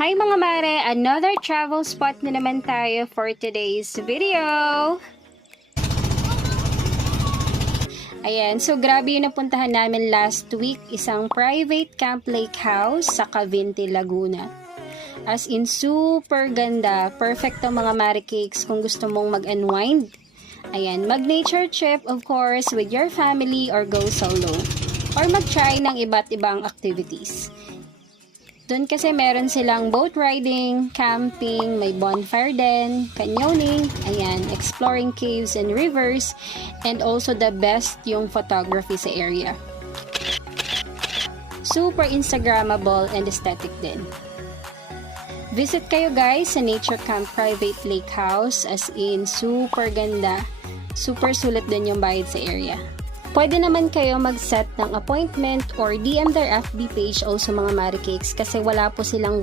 Hi mga mare! Another travel spot na naman tayo for today's video! Ayan, so grabe yung napuntahan namin last week, isang private camp lake house sa Cavinti, Laguna. As in, super ganda. Perfect ang mga mare cakes kung gusto mong mag-unwind. Ayan, mag-nature trip of course with your family or go solo. Or mag-try ng iba't ibang activities. Doon kasi meron silang boat riding, camping, may bonfire din, canyoning, ayan, exploring caves and rivers, and also the best yung photography sa area. Super Instagrammable and aesthetic din. Visit kayo guys sa Nature Camp Private Lake House, as in super ganda, super sulit din yung bayad sa area. Pwede naman kayo mag-set ng appointment or DM their FB page also mga Mare Cakes kasi wala po silang